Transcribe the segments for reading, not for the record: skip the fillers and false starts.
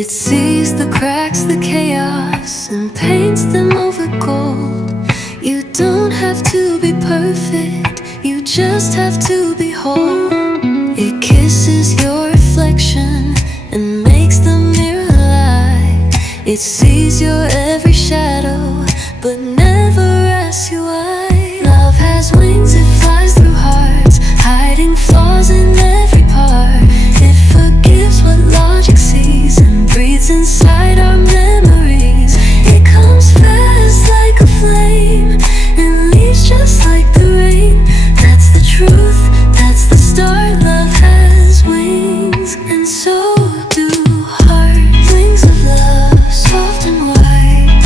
It sees the cracks, the chaos, and paints them over gold. You don't have to be perfect, you just have to be whole. It kisses your reflection and makes the mirror lie. It sees your every shadow, but never asks you why. Love has wings, it flies through hearts, hiding flaws in every part. It forgives what logic sees and breathes inside our memories. It comes fast like a flame and leaves just like the rain. That's the truth, that's the start. Love has wings, and so do hearts. Wings of love, soft and white.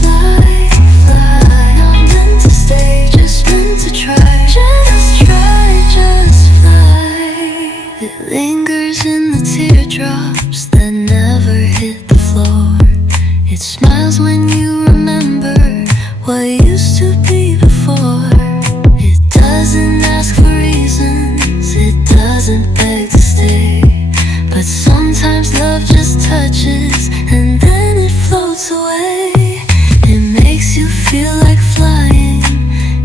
Fly, fly, not meant to stay, just meant to try. Just try, just fly. It lingers in the teardrops that never hit the floor. It smiles when you remember what used to be before. It doesn't ask for reasons, it doesn't beg to stay. But sometimes love just touches and then it floats away. It makes you feel like flying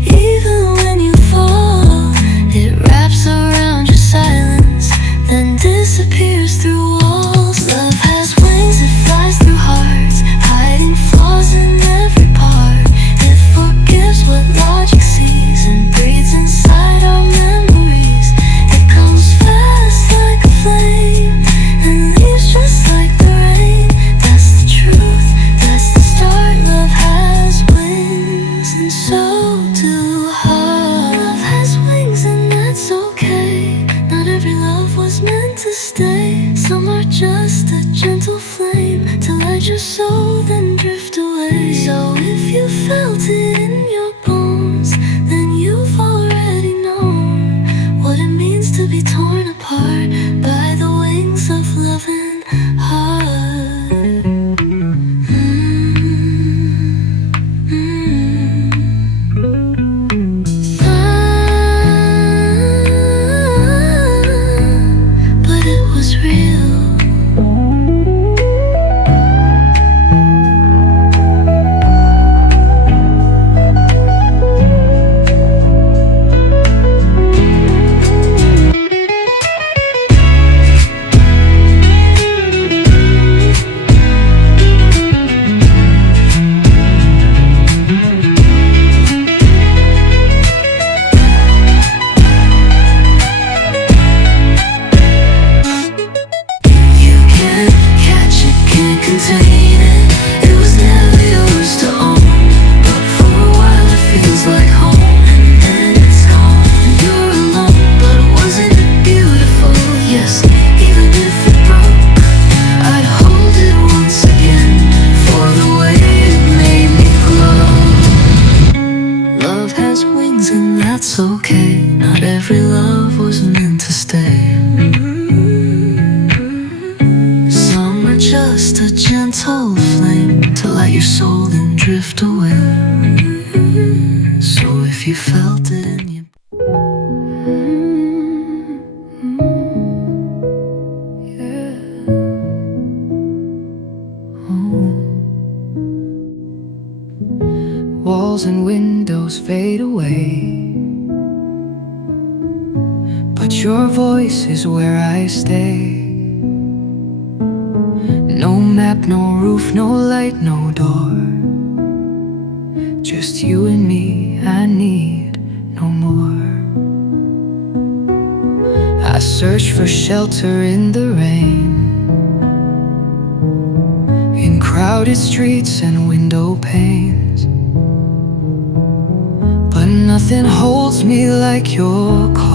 even when you fall. It wraps around your silence, then disappears through walls. Love has wings, it flies through hearts, hiding flaws in every part. It forgives what logic sees and breathes inside our memories. It comes fast like a flame and leaves just like the rain. That's the truth, that's the start. Love has wings, and so do hearts. Love has wings, and that's okay. Not every love was meant to stay. Some are just a gentle flame to light your soul, then drift away. So if you felt it in your bones, then you've already known what it means to be torn apart by the wings of love and heart. But it was real. And that's okay. Not every love was meant to stay. Some are just a gentle flame to light your soul and drift away. So if you felt it in your walls and windows fade away, but your voice is where I stay. No map, no roof, no light, no door. Just you and me, I need no more. I search for shelter in the rain, in crowded streets and window panes. But nothing holds me like your call.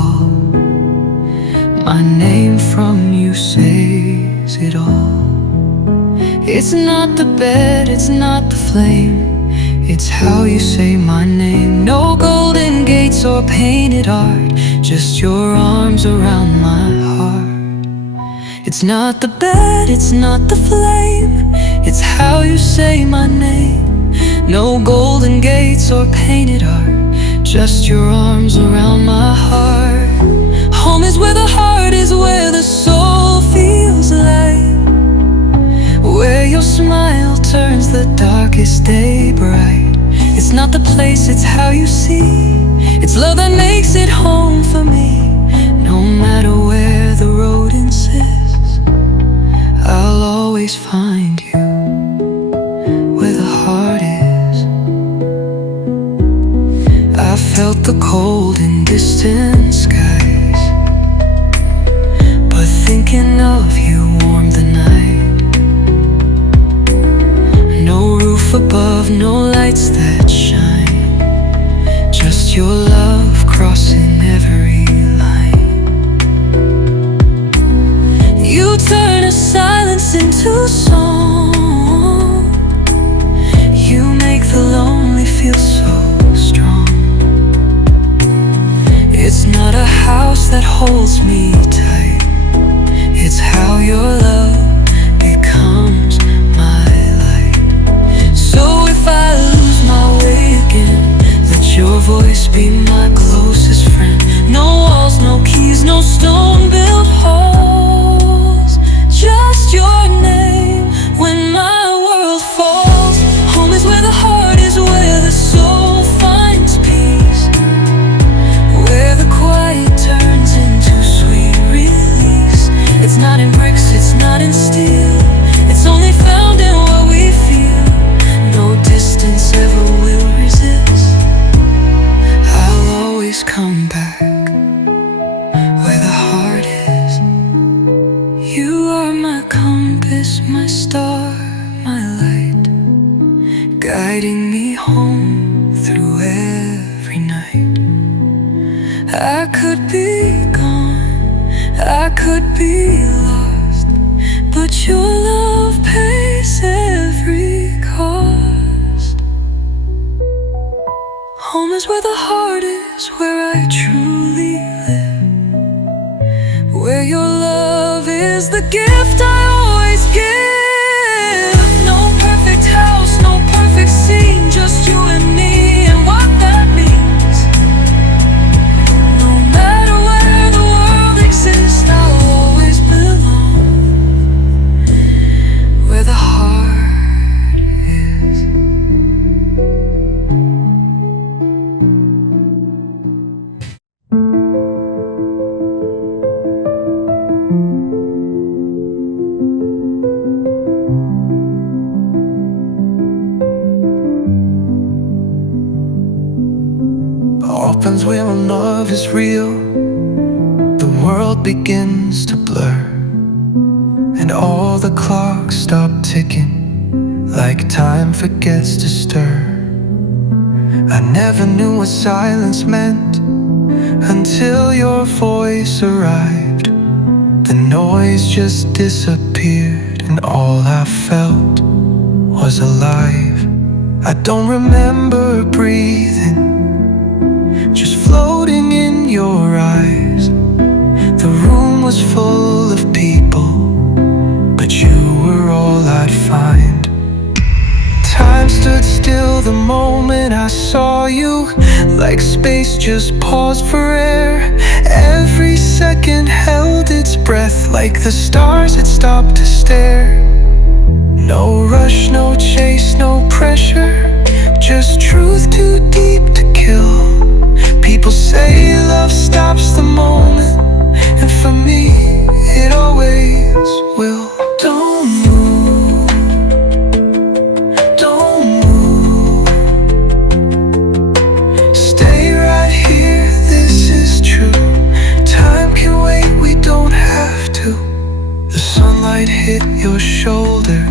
My name from you says it all. It's not the bed, it's not the flame, it's how you say my name. No golden gates or painted art, just your arms around my heart. It's not the bed, it's not the flame, it's how you say my name. No golden gates or painted art, just your arms around my heart. Home is where the heart is, where the soul feels light. darkest day bright. It's not the place, it's how you see. It's love that makes it home for me. No matter where the road insists, I'll always find you where the heart is. I felt the cold in distant skies, but thinking of you warmed the night. No roof above, no lights that shine, just your love crossing every line. You turn a silence into song. You make the lonely feel so strong. It's not a house that holds me tight, it's how your love becomes my light. So if I lose my way again, let your voice be my closest friend. No walls, no keys, no stone-built halls, just your name when my world falls. Home is where the heart is, where the soul finds peace, where the quiet turns into sweet release. It's not in bricks, it's not in steel, it's only found in what we feel. No distance ever will resist, I'll always come back where the heart is. You are my compass, my star, my light, guiding me home through every night. I could be gone, I could be lost, but your love pays every cost. Home is where the heart is, where I truly live, where your love is the gift I always give. No perfect house, no perfect scene, just you and me and what that means. No matter where the world exists, I'll always belong where the heart is. Opens when love is real, the world begins to blur, and all the clocks stop ticking, like time forgets to stir. I never knew what silence meant until your voice arrived. The noise just disappeared, and all I felt was alive. I don't remember breathing, just floating in your eyes. The room was full of people, but you were all I'd find. Time stood still the moment I saw you, like space just paused for air. Every second held its breath, like the stars had stopped to stare. No rush, no chase, no pressure, just truth too deep to kill. People say love stops the moment, and for me, it always will. Don't move, don't move. Stay right here, this is true. Time can wait, we don't have to. The sunlight hit your shoulder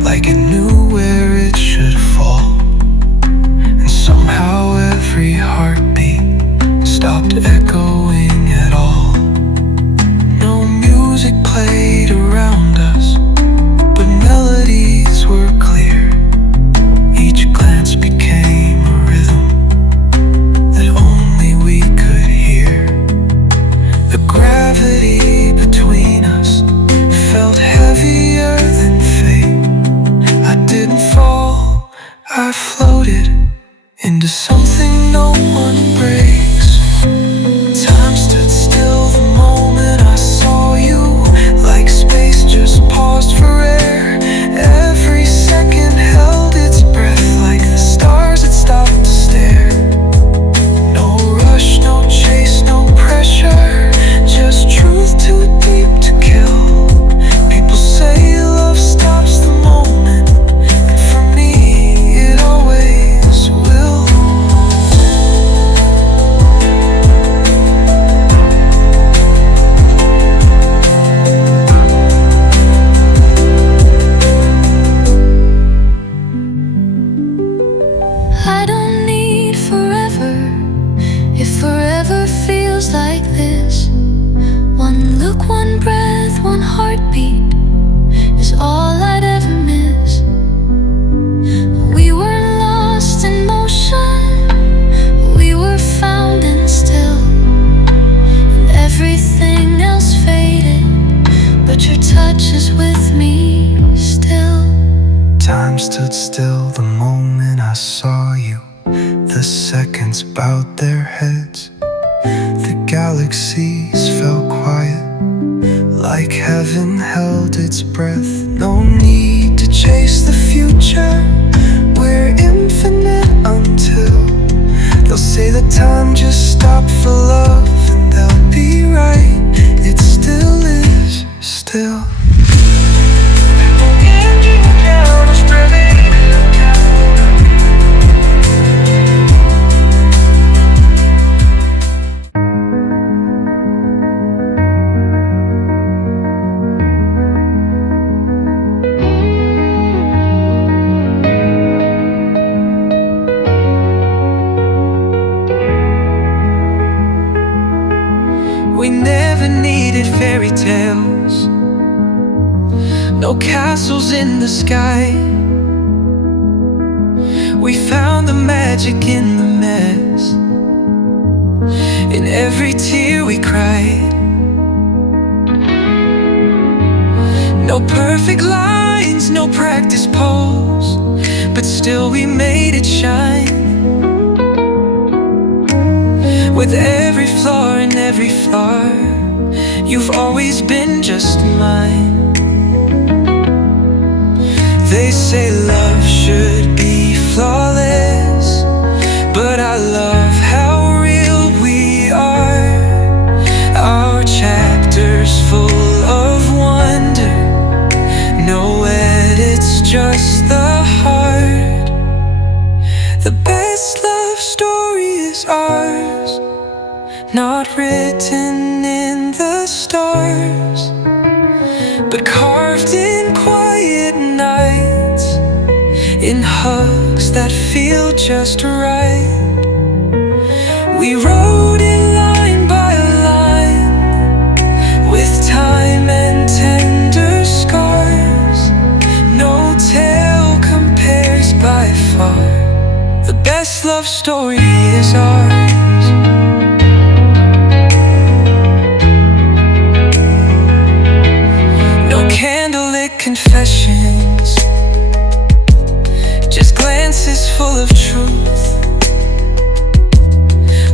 like it knew where it should fall, and somehow every heartbeat stopped echoing at all. galaxies felt quiet, like heaven held its breath. No need to chase the future, we're infinite until they'll say that time just stopped for love, and they'll be right. It still is, still. We never needed fairy tales, no castles in the sky. We found the magic in the mess, in every tear we cried. No perfect lines, no practice pose, but still we made it shine. With every flaw and every flaw, you've always been just mine. They say love should be flawless, but I love how real we are. Our chapters full of wonder, no edits, just the heart. The best love story is ours, not written in the stars, but carved in quiet nights, in hugs that feel just right. We wrote it line by line, with time and tender scars. No tale compares by far. The best love story is ours. Candlelit confessions, just glances full of truth.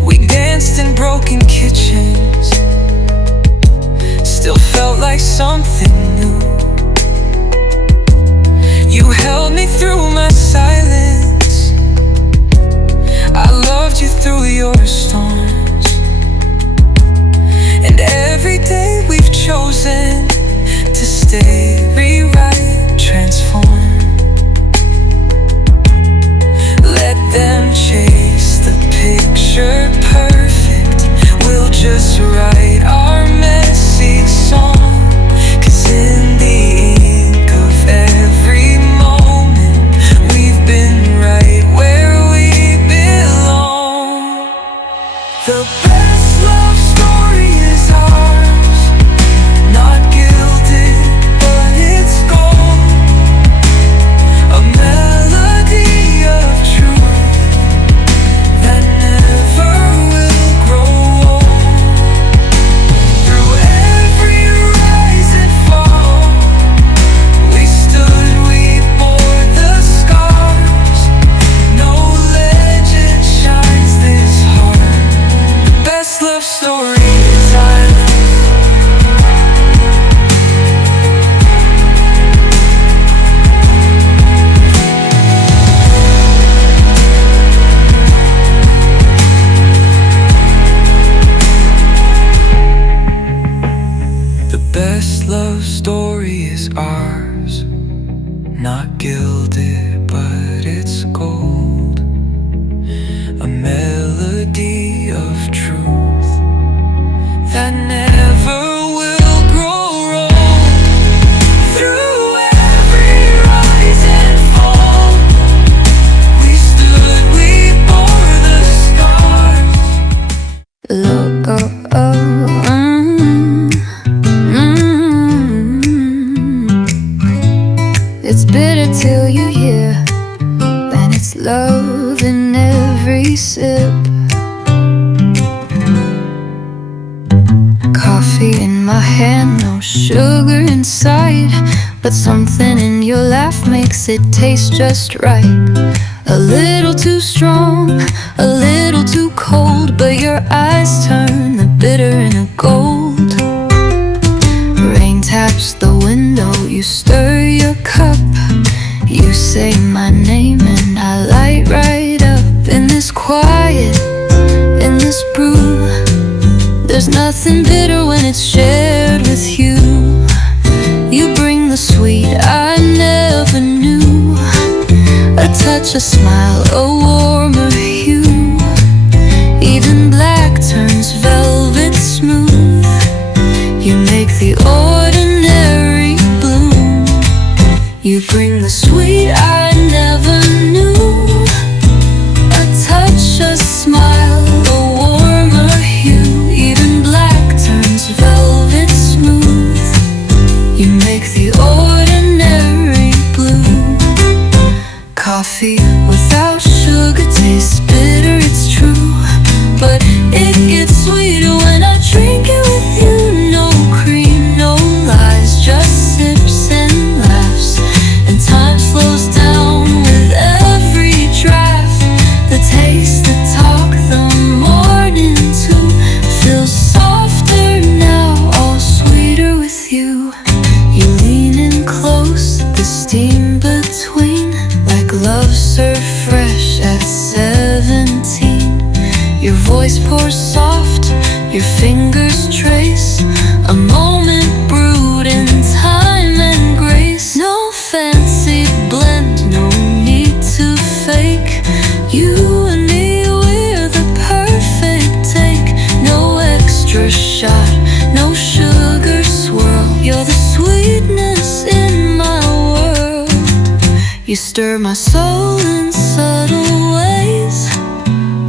We danced in broken kitchens, still felt like something new. You held me through my silence, I loved you through your storms. And every day we've chosen to stay, rewrite, transform. Let them chase the picture perfect, we'll just write our messy song. 'Cause in the ink of every moment, we've been right where we belong. The best love story is ours, not gilded, but it's gold. A melody of truth that never will grow old. Through every rise and fall, we stood, we bore the scars. No legend shines this hard. The best love story is ours. The best love story is ours, not gilded, but it's gold. A melody of truth that never will grow old. Through every rise and fall, we stood, we bore the scars. Look, oh, oh, It's bitter till you hear, then it's love in every sip. Coffee in my hand, no sugar inside, but something in your laugh makes it taste just right. A little too strong, a little too cold, but your eyes turn the bitter in a gold. Rain taps the window, you stir your cup. You say my name and I light right up. In this quiet, in this brew, there's nothing bitter when it's shared with you. You bring the sweet I never knew, a touch, a smile, a warmer hue. Even black turns velvet smooth. You make the ordinary bloom. You bring the sweet I never knew, a touch, a smile, a warmer hue. Even black turns velvet smooth. You make the ordinary bloom. Coffee without sugar tastes bitter, it's true, but it gets sweeter when I drink it with you. No cream, no lies, just sips and laughs. And time slows down with every draft. The taste, the talk, the morning too feels softer now, all sweeter with you. You lean in close, the steam between, like love served fresh at 17. Your voice pours soft, your fingers trace a moment brewed in time and grace. No fancy blend, no need to fake. You and me, we're the perfect take. No extra shot, no sugar swirl. You're the sweetness in my world. You stir my soul in subtle ways,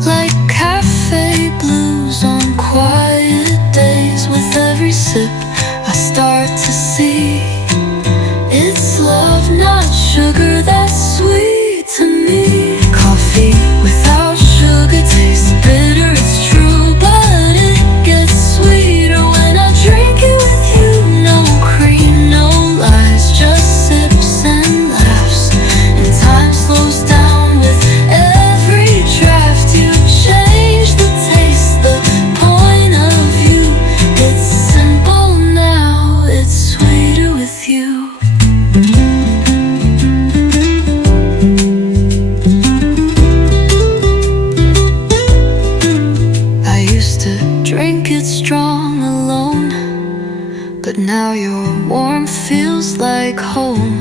like cafe blues on quiet days. With every sip I start to see it's love, not sugar, that's sweet to me. Coffee without sugar tastes bitter, it's true, but it gets sweeter when I drink it with you. No cream, no lies, just sips and laughs. And time slows down with every draft. You change the taste, the point of view. It's simple now, it's sweeter with you. I used to drink it strong alone, but now your warmth feels like home.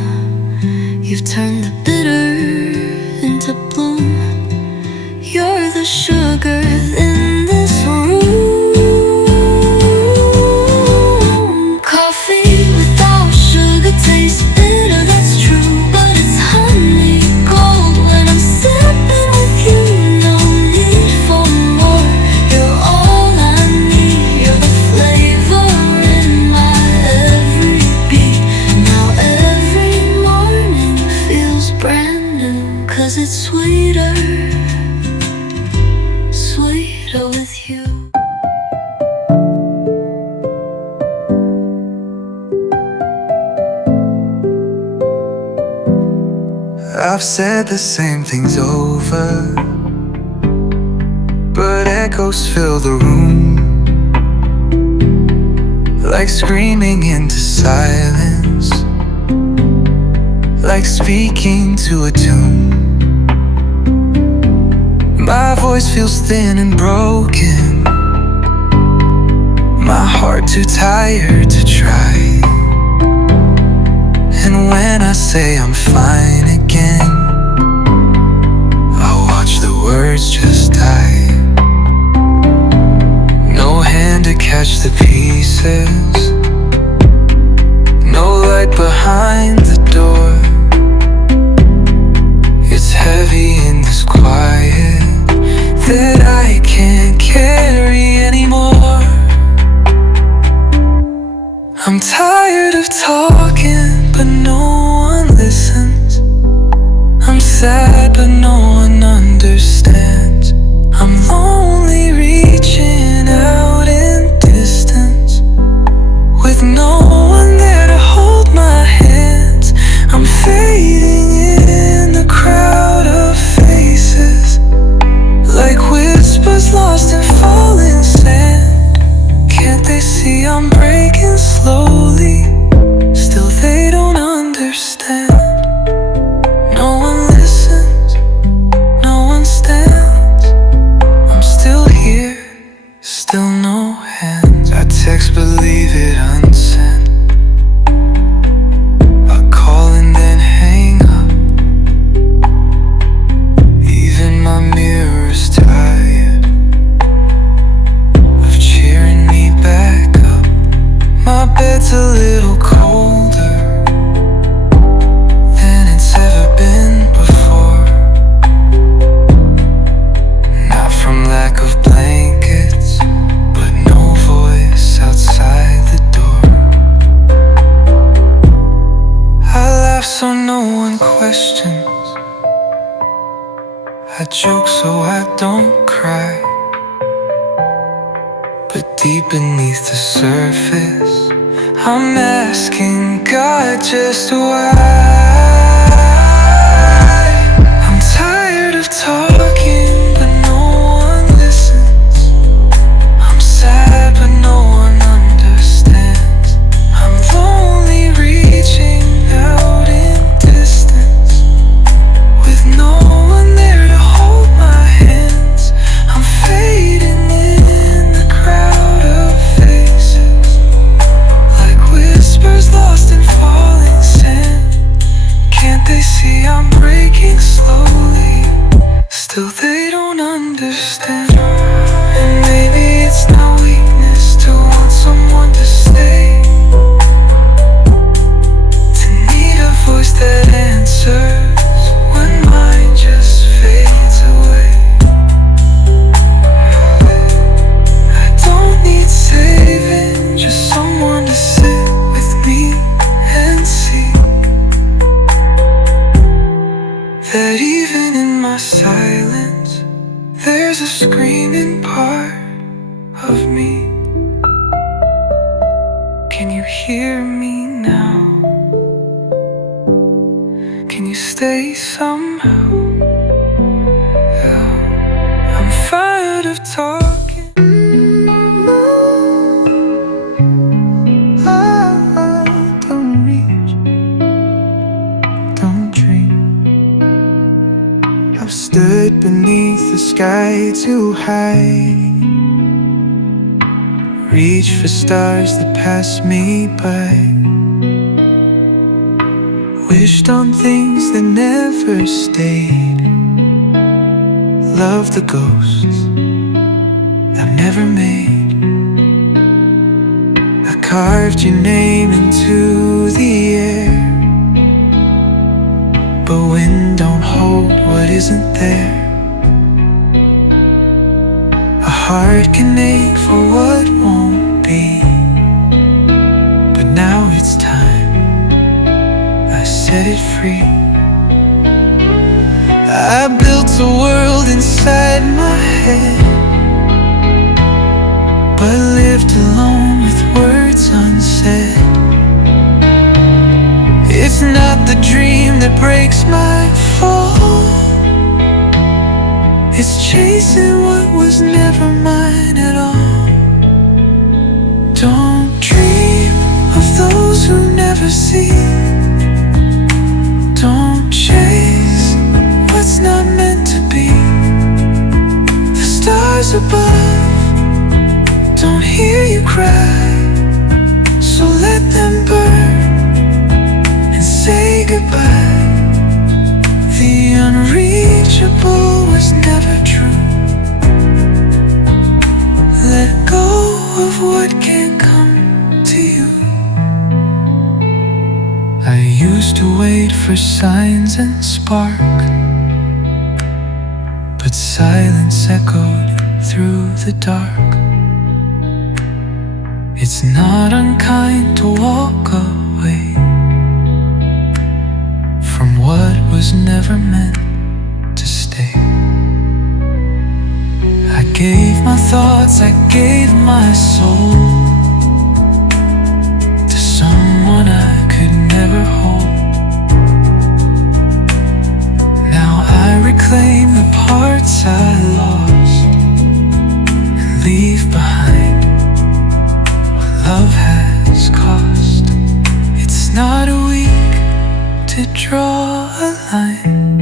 You've turned the bitter into bloom. You're the sugar in this room. Coffee without sugar tastes bitter, that's true, but it's honey gold when I'm sipping with you. No need for more, you're all I need. You're the flavor in my every beat. Now every morning feels brand new, 'cause it's sweeter, sweeter with you. I've said the same things over, but echoes fill the room, like screaming into silence, like speaking to a tune. My voice feels thin and broken, my heart too tired to try. And when I say I'm fine again, I watch the words just die. No hand to catch the pieces, no light behind the door. It's heavy in this quiet that I can't carry anymore. I'm tired of talking, but no one listens. I'm sad, but no one understands. I'm only reaching out in distance, with no one there to hold my hands. I'm fading in the crowd of faces, like whispers lost in falling sand. no hands. I text but leave it unsent. I call and then hang up. Even my mirror's tired of cheering me back up. My bed's a little colder than it's ever been before. Not from lack of blankets, but no voice outside the door. I laugh so no one questions. I joke so I don't cry. But deep beneath the surface, I'm asking God just why. I'm tired of talking, but no one listens. I'm sad, but no one understands. I'm lonely, reaching out in distance, with no one there to hold my hands. I'm fading in the crowd of faces, like whispers lost in falling sand. Can't they see I'm breaking slowly? Still they don't understand. And maybe it's not weakness to want someone to stay, to need a voice that answers when mine just fades away. I don't need saving, just someone to sit with me and see that even in my silence, there's a screaming part of me. Can you hear me now? Can you stay somehow? Yeah. I'm tired of talking. Don't reach, don't dream. I've stood beneath the sky too high, reach for stars that pass me by, wished on things that never stayed, loved the ghosts I've never made. I carved your name into the air, but wind don't hold what isn't there. A heart can ache for what won't be, but now it's time I set it free. I built a world inside my head, but lived alone with words unsaid. It's not the dream that breaks my fall, it's chasing what was never mine at all. Don't dream of those who never see. Don't chase what's not meant to be. The stars above don't hear you cry, so let them burn and say goodbye. The unreachable was never true. Let go of what can't come to you. I used to wait for signs and spark, but silence echoed through the dark. It's not unkind to walk away from what was never meant to stay. I gave my thoughts, I gave my soul to someone I could never hold. Now I reclaim the parts I lost and leave behind what love has cost. It's not weak to draw a line,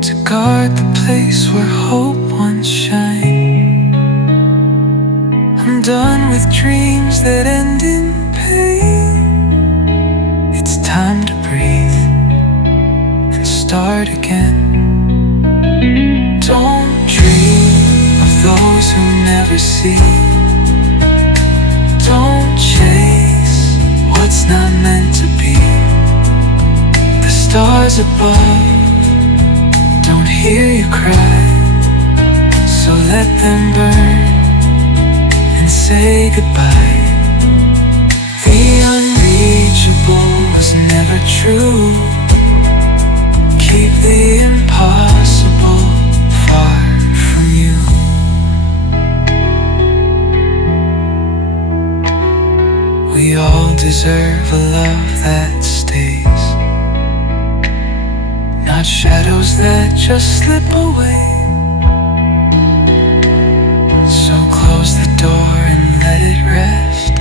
to guard the place where hope once shined. done with dreams that end in pain. It's time to breathe and start again. Don't dream of those who never see. Don't chase what's not meant to be. The stars above don't hear you cry, so let them burn and say goodbye. The unreachable was never true. Keep the impossible far from you. We all deserve a love that stays, not shadows that just slip away. So close the door and let it rest.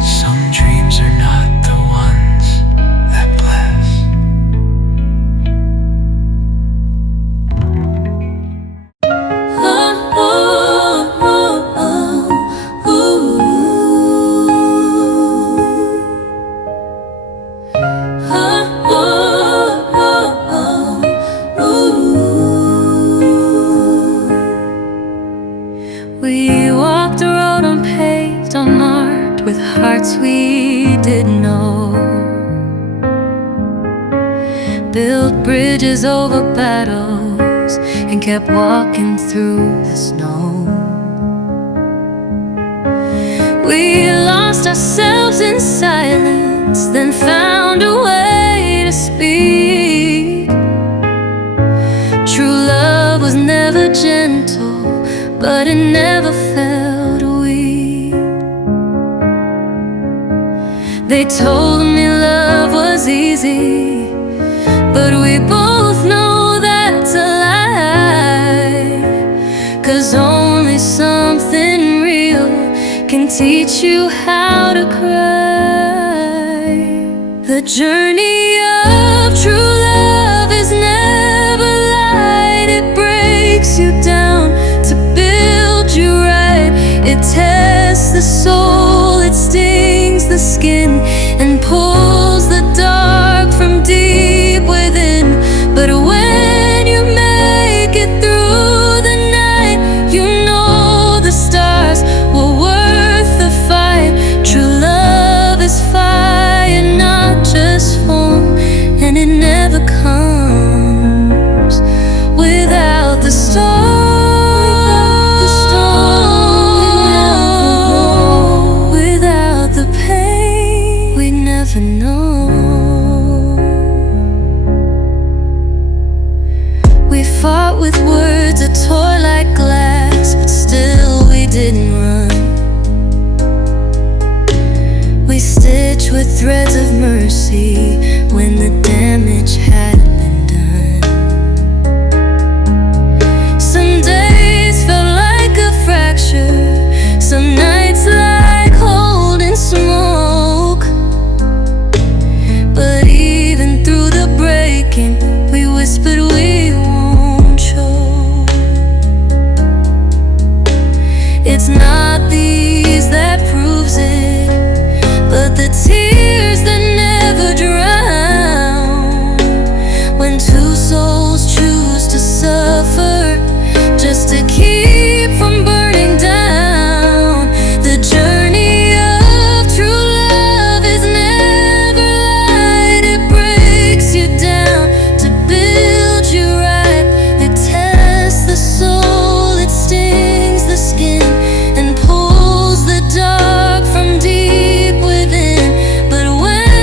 Some dreams are not the ones that bless. We walked the road unpaved, unmarked, with hearts we didn't know. Built bridges over battles and kept walking through the snow. We lost ourselves in silence, then found a way to speak. True love was never gentle, but it never felt weak. They told me love was easy, but we both know that's a lie. 'Cause only something real can teach you how to cry. The journey of true love is never light. It breaks you down to build you right. It tests the soul, it stings the skin, and pulls the dark from deep within. But when you make it through the night, you know the stars were worth the fight. True love is fire, not just foam, and it never comes without the storm. We fought with words that tore like glass, but still we didn't run. We stitched with threads of mercy when the damage hadn't been done. Some days felt like a fracture, some nights like holding smoke. But even through the breaking, we whispered we won't choke. It's not these that proves it, but the tears that never drown. When two souls choose to suffer just to keep from burning down. The journey of true love is never light. It breaks you down to build you right. It tests the soul, it stings the skin, and pulls the dark from deep within. But when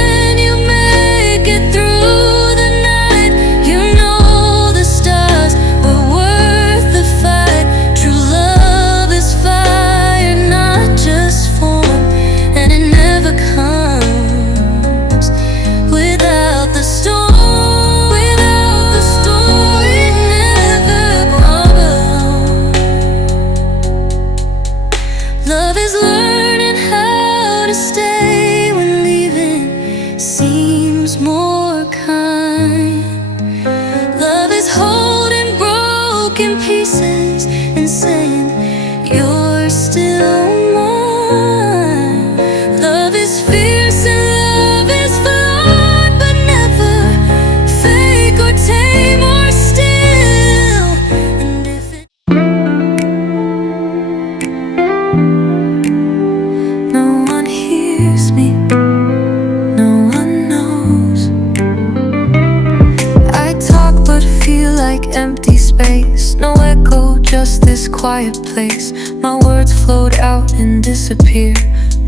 this quiet place. My words float out and disappear.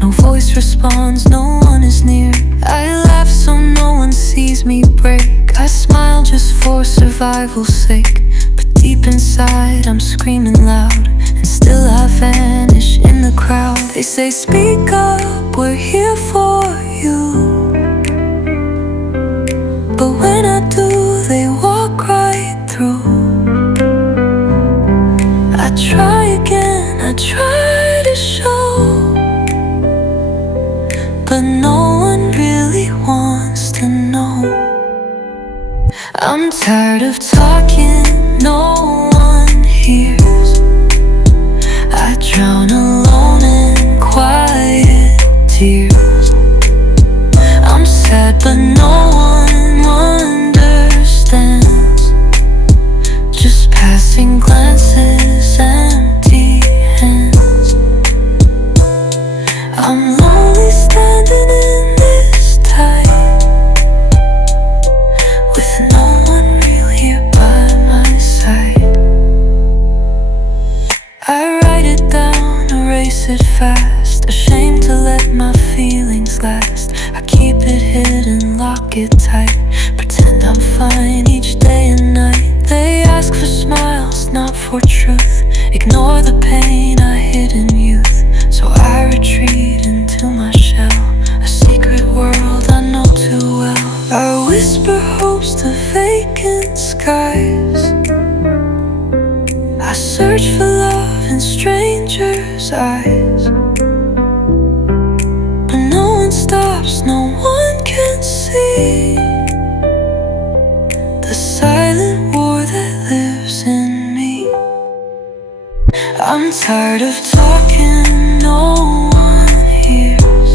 No voice responds, no one is near. I laugh so no one sees me break. I smile just for survival's sake. But deep inside I'm screaming loud, and still I vanish in the crowd. They say speak up, we're here for you. But when I do, they walk right through. I try again, I try to show, but no one really wants to know. I'm tired of talking, no one hears. I drown alone in quiet tears. I'm sad but no one understands. Just passing glances, empty hands. I'm lonely standing in this tide, with no one real here by my side. I write it down, erase it fast, ashamed to let my feelings last. I keep it hidden, lock it tight, pretend I'm fine each day and night. They ask for smiles, not for truth. Ignore the pain I hid in youth. So I retreat into my shell, a secret world I know too well. I whisper hopes to vacant skies. I search for love in strangers' eyes, but no one stops, no one can see the silent war that lives in me. I'm tired of talking, no one hears.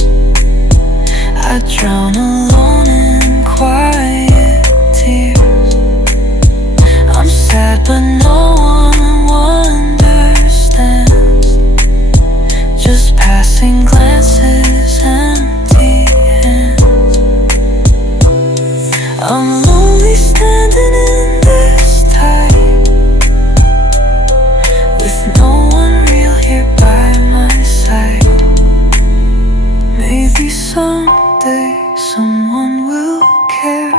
I drown alone in quiet tears. I'm sad but no one understands. Just passing glances, empty hands. I'm lonely standing in this tide, with no one real here by my side. Maybe someday someone will care,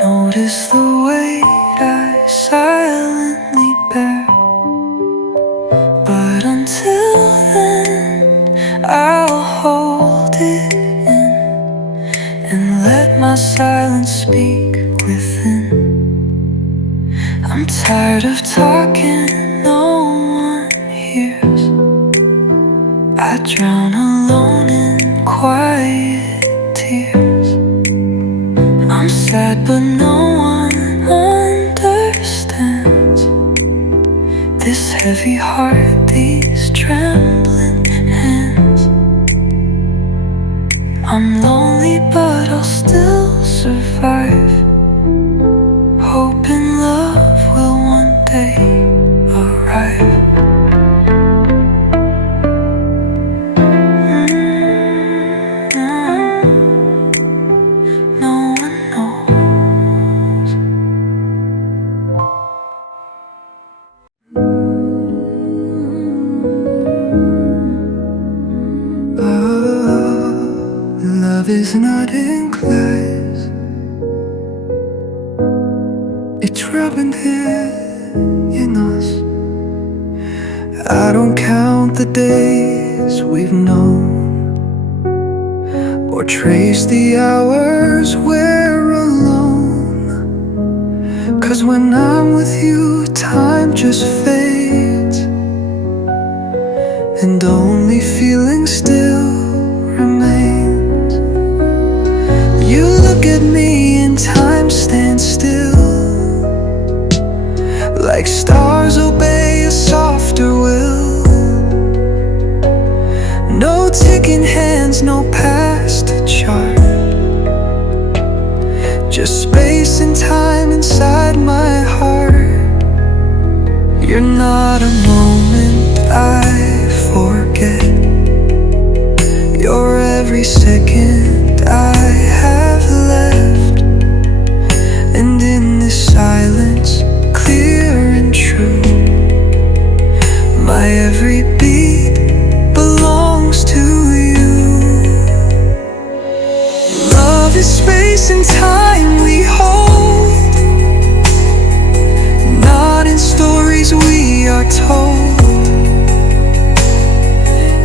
notice the weight I silently bear. But until then, I'll hold it in and let my silence speak within. I'm tired of talking, no one hears. I drown alone in quiet tears. I'm sad but no one understands. This heavy heart, these trembling hands. I'm lonely but I'll still survive, hoping love will one day arrive. No one knows. Love is not in class, it's rubbing in us. I don't count the days we've known, or trace the hours we're alone. 'Cause when I'm with you, time just fades, and only feeling still remains. You look at me and time stands still, like stars obey a softer will. No ticking hands, no past to chart, just space and time inside my heart. You're not a moment I forget,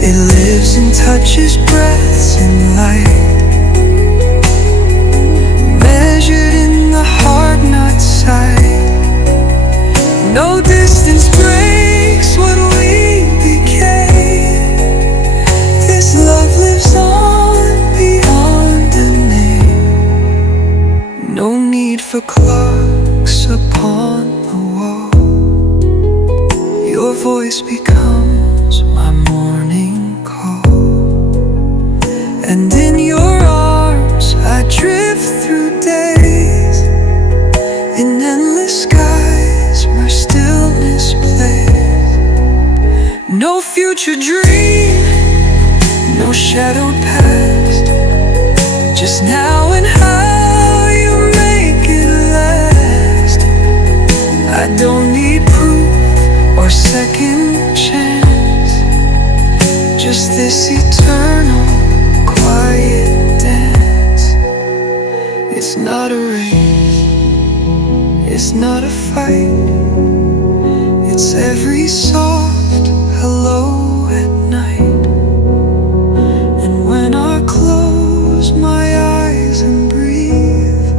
It lives and touches breaths and light, measured in the heart, not sight. No distance breaks what we became. This love lives on beyond a name. No need for clocks upon the wall. Your voice becomes my morning call, and in your arms I drift through days, in endless skies where stillness plays. No future dream, no shadowed past, just now and how you make it last. I don't need proof or second chance, just this eternal quiet dance. It's not a race, it's not a fight, it's every soft hello at night. And when I close my eyes and breathe,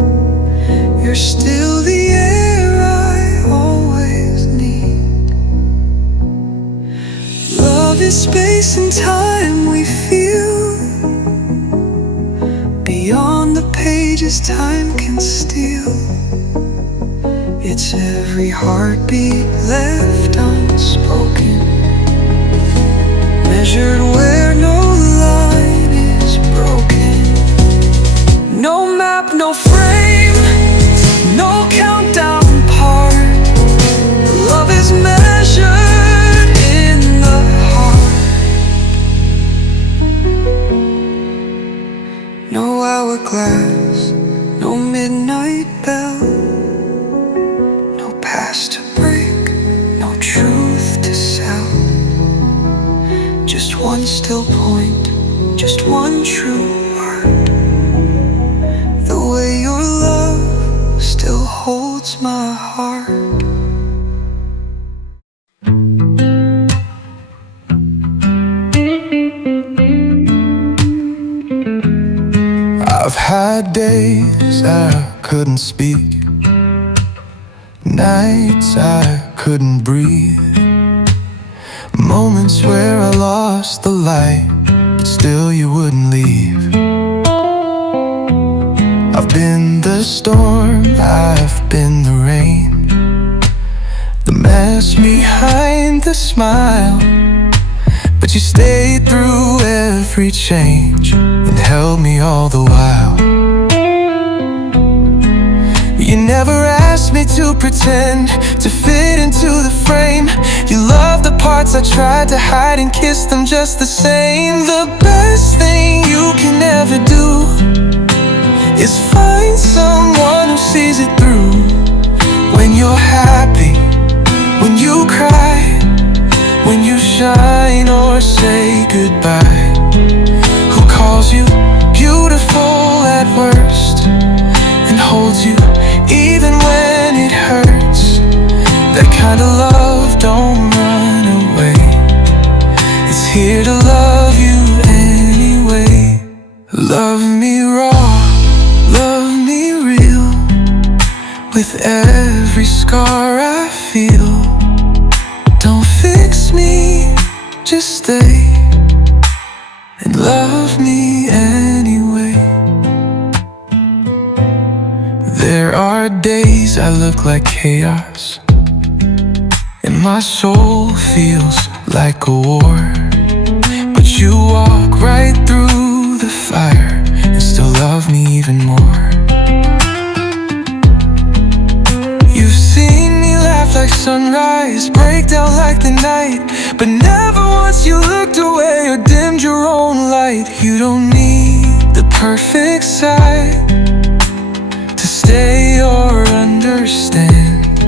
you're still the air I always need. Love is space and time we feel, beyond the pages time can steal. It's every heartbeat left unspoken, measured where no line is broken. No map, no frame, no countdown part. Love is measured in the heart. No hourglass, no midnight bell, no past to break, no truth to sell. Just one still point, just one true heart. The way your love still holds my heart. I've had days I couldn't speak, nights I couldn't breathe, moments where I lost the light, but still you wouldn't leave. I've been the storm, I've been the rain, the mask behind the smile, but you stayed through every change and held me all the while. You never asked me to pretend to fit into the frame. You loved the parts I tried to hide and kissed them just the same. The best thing you can ever do is find someone who sees it through. When you're happy, when you cry, when you shine or say goodbye. Who calls you beautiful at worst and holds you even when it hurts. That kind of love don't run away. It's here to love you anyway. Love me raw, love me real, with every scar I feel. Don't fix me, just stay and love me anyway. There are days I look like chaos, and my soul feels like a war. But you walk right through the fire and still love me even more. You've seen me laugh like sunrise, break down like the night, but never once you looked away or dimmed your own light. You don't need the perfect side to stay or understand.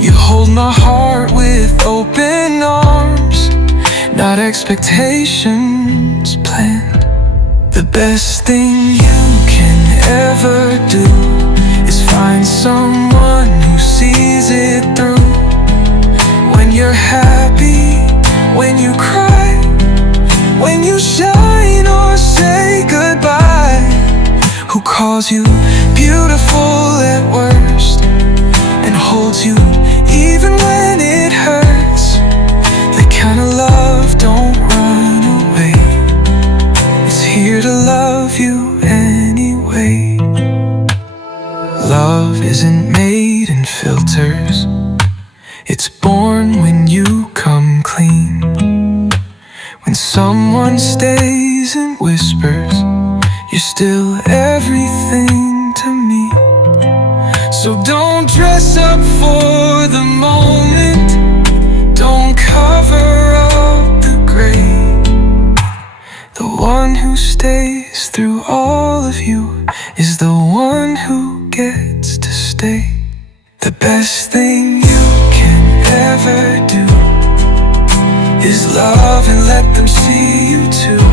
You hold my heart with open arms, not expectations planned. The best thing you can ever do is find someone who sees it through. When you're happy, when you cry, when you shine or say goodbye. Who calls you beautiful at worst and holds you even when it hurts. The kind of love don't run away, it's here to love you anyway. Love isn't made in filters, it's born when you come clean. When someone stays and whispers, you're still everything to me. So don't dress up for the moment, don't cover up the gray. The one who stays through all of you is the one who gets to stay. The best thing you can ever do is love and let them see you too.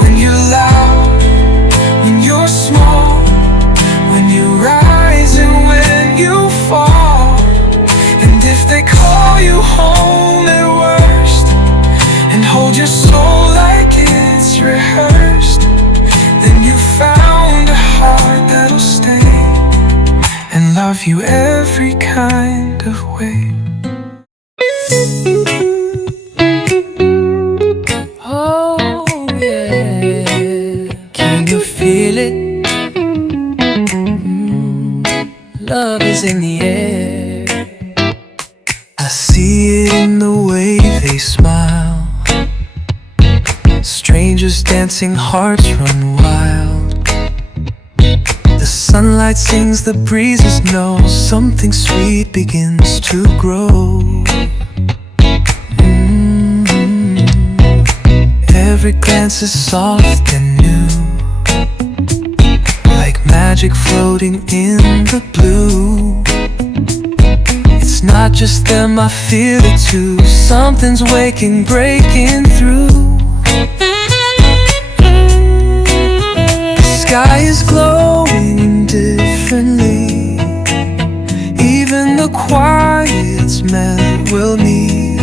When you're loud, when you're small, when you rise and when you fall. And if they call you home at worst and hold your soul like it's rehearsed, then you found a heart that'll stay and love you every kind of way. Oh yeah, can you feel it? Love is in the air. I see it in the way they smile. Strangers dancing, hearts run wild. The sunlight sings, the breezes know something sweet begins to grow. Every glance is soft and new, like magic floating in the blue. It's not just them, I feel it too. Something's waking, breaking through. The sky is glowing differently, even the quiet's meant will meet.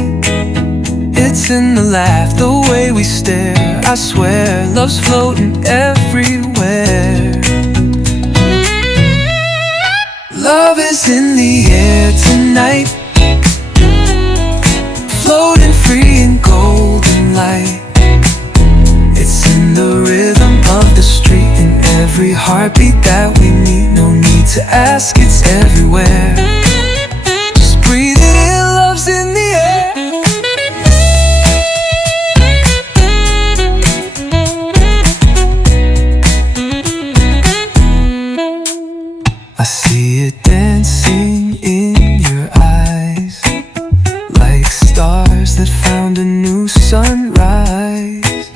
It's in the laugh, the way we stare, I swear love's floating everywhere. Love is in the air tonight, floating free in golden light. It's in the rhythm of the street, in every heartbeat that we meet. No need to ask, it's everywhere. Just breathe it in, love's in the air. I see it dancing in your eyes, like stars that found a new sunrise.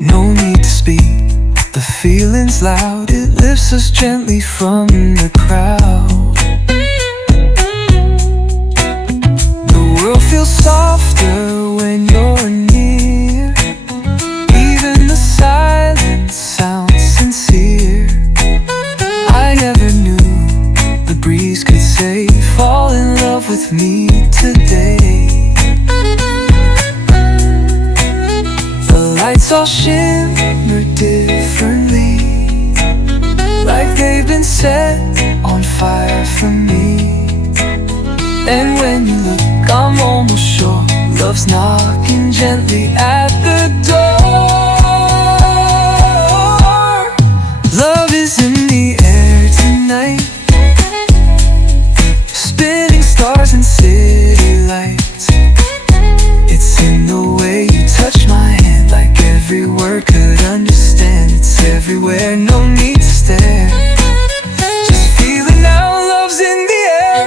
No need to speak, the feeling's loud. It lifts us gently from the crowd. The world feels softer when you're near, even the silence sounds sincere. I never knew the breeze could say, fall in love with me today. The lights all shimmer differently, like they've been set on fire for me. And when you look, I'm almost sure love's knocking gently at the door. Love is in the air tonight, spinning stars and city lights. It's in the way you touch my hand, like every word could understand. It's everywhere, no need to stare. Just feel it now, love's in the air.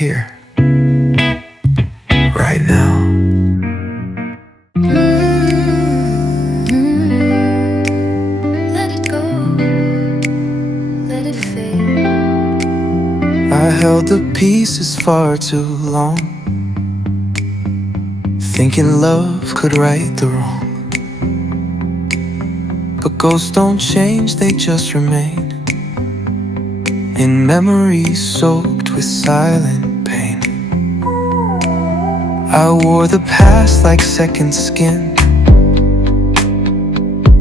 here, right now. Let it go, let it fade. I held the pieces far too long, thinking love could right the wrong. But ghosts don't change, they just remain in memories soaked with silent pain. I wore the past like second skin,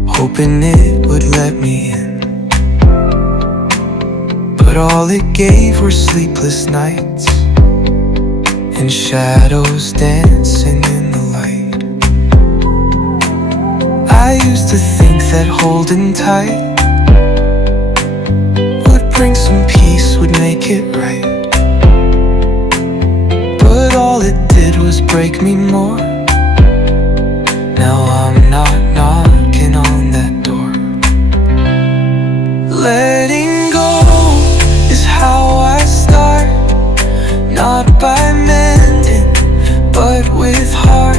hoping it would let me in. But all it gave were sleepless nights and shadows dancing in the light. I used to think that holding tight would bring some peace, would make it right. But all it did was break me more. Now I'm not knocking on that door. Letting go is how I start, not by mending, but with heart.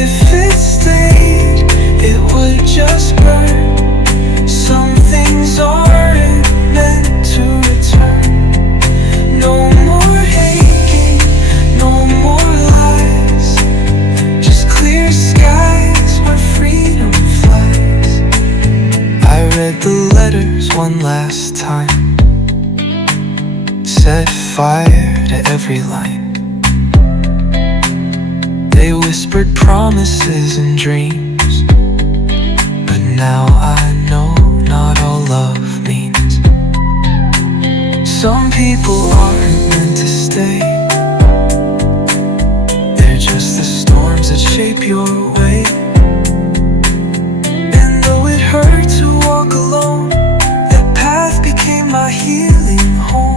If it stayed, it would just burn. Some things aren't meant to return. No more aching, no more lies, just clear skies where freedom flies. I read the letters one last time, set fire to every line. They whispered promises and dreams, but now I know not all love means. Some people aren't meant to stay, they're just the storms that shape your way. And though it hurt to walk alone, that path became my healing home.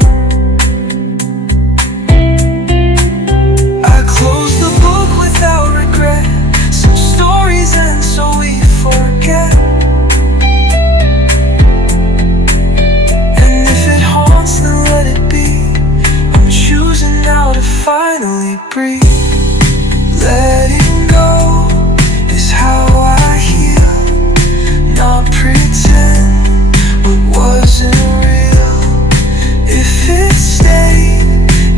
I close the book without regret, some stories end so we forget. And if it haunts, then let it be. I'm choosing now to finally breathe. Letting go is how I heal, not pretend what wasn't real. If it stayed,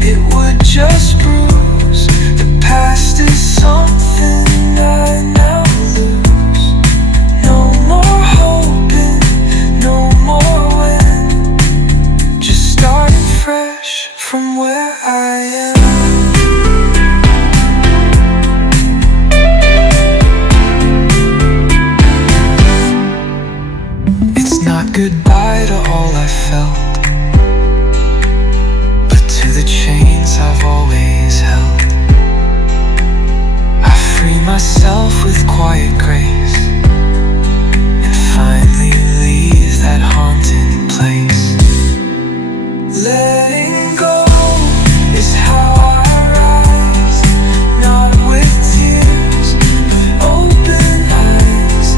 it would just bruise. The past is something I now lose. No more hoping, no more when, just starting fresh from where I am. It's not goodbye to all I felt, but to the chains I've always held. I free myself with quiet grace and finally leave that haunted place. Letting go is how I rise, not with tears, but open eyes.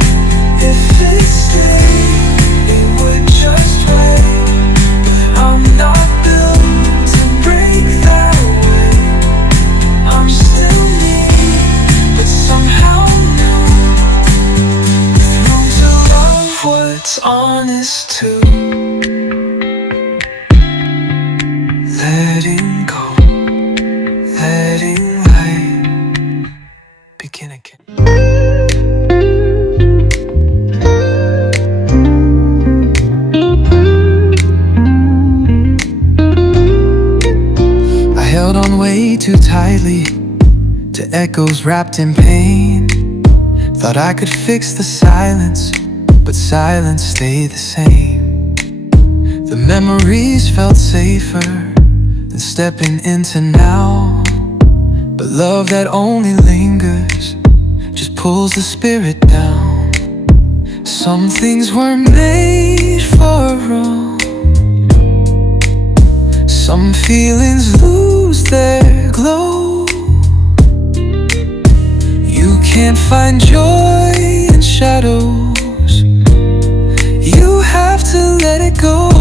If it stayed, it would just wait, but I'm not built to break that way. I'm still me, but somehow new, with room to love what's honest too. Letting go, letting light begin again. I held on way too tightly to echoes wrapped in pain. Thought I could fix the silence, but silence stayed the same. The memories felt safer than stepping into now, but love that only lingers just pulls the spirit down. Some things were made for wrong, some feelings lose their glow. You can't find joy in shadows, you have to let it go.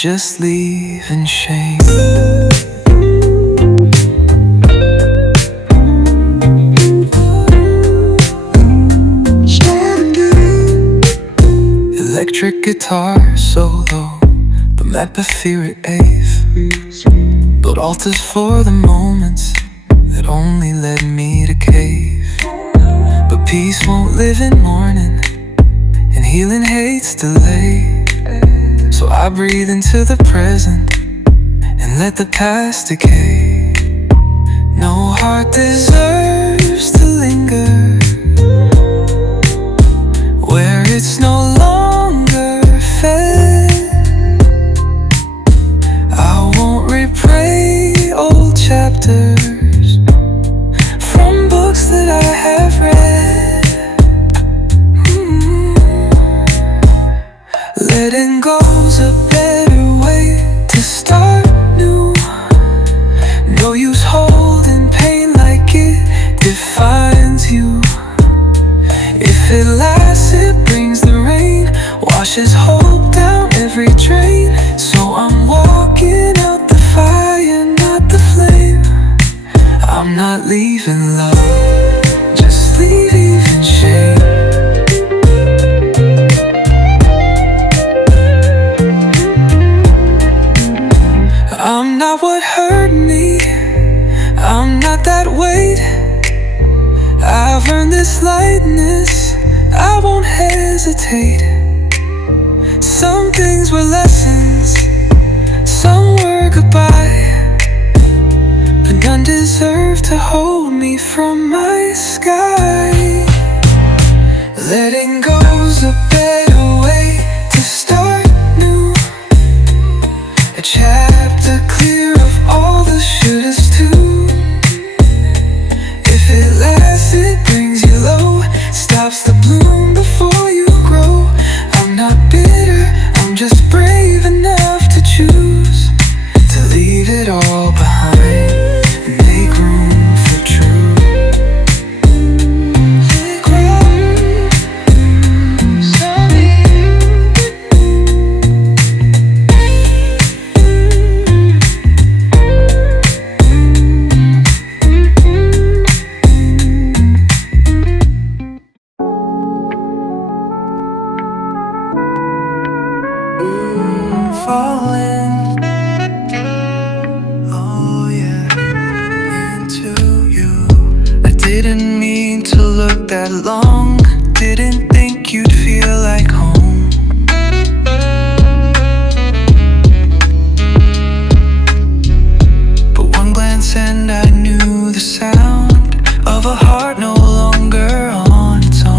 just leaving shame. Electric guitar solo, the map of fear at eighth. Built altars for the moments that only led me to cave. But peace won't live in mourning, and healing hates delay. So I breathe into the present and let the past decay. No heart deserves to linger where it's no longer fed. I won't replay old chapters from books that I have read. Letting go's a better way to start new. No use holding pain like it defines you. If it lasts, it brings the rain, washes hope down every drain. So I'm walking out the fire, not the flame. I'm not leaving love, just leaving shame. I'm not what hurt me, I'm not that weight. I've earned this lightness, I won't hesitate. Some things were lessons, some were goodbye, but none deserve to hold me from my sky. Letting go's a better way to start new. A chapter clear of all the shouldas too. If it lasts, it brings you low, stops the bloom before you grow. I'm not bitter, I'm just brave enough to choose to leave it all behind and make room for truth. Make room for me. Falling, oh yeah, into you. I didn't mean to look that long, didn't think you'd feel like home. But one glance and I knew the sound of a heart no longer on its own.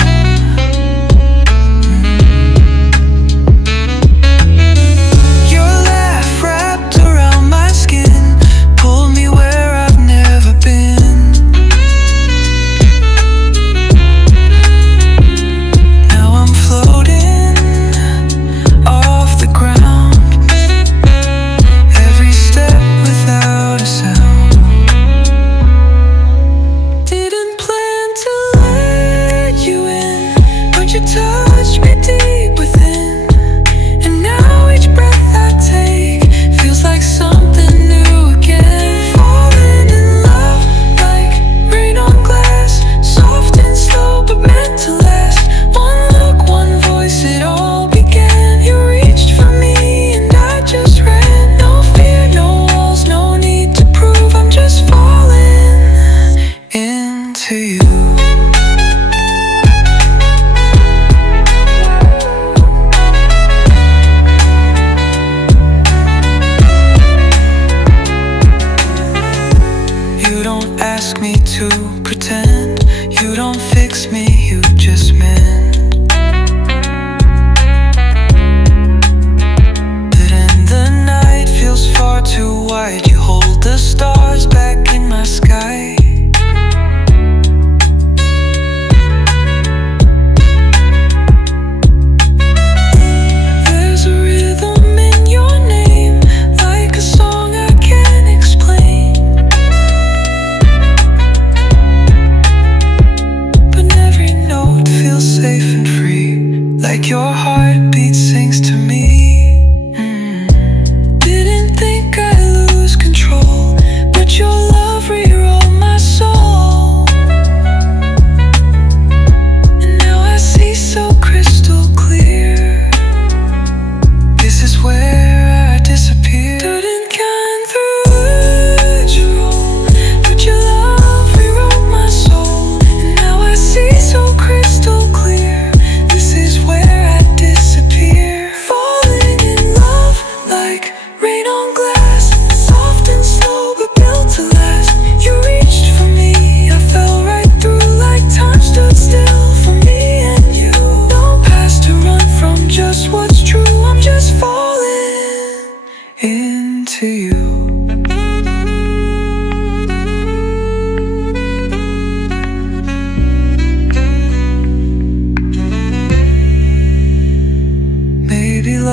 Like your heartbeat sings to me.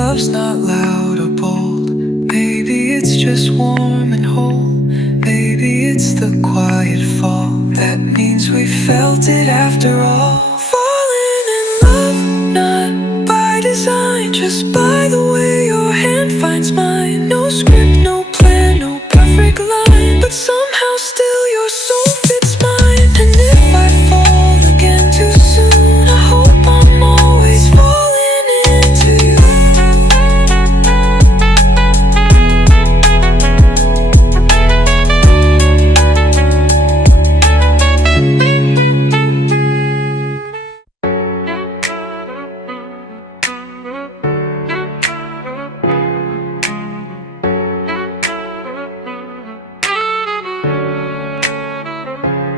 love's not loud or bold. Maybe it's just warm and whole. Maybe it's the quiet fall. That means we felt it after all. Falling in love, not by design, just by the way your hand finds mine. No script, no plan, no perfect line, but somehow still your soul fits mine. And if I fall again too soon, I hope I'm always falling into you.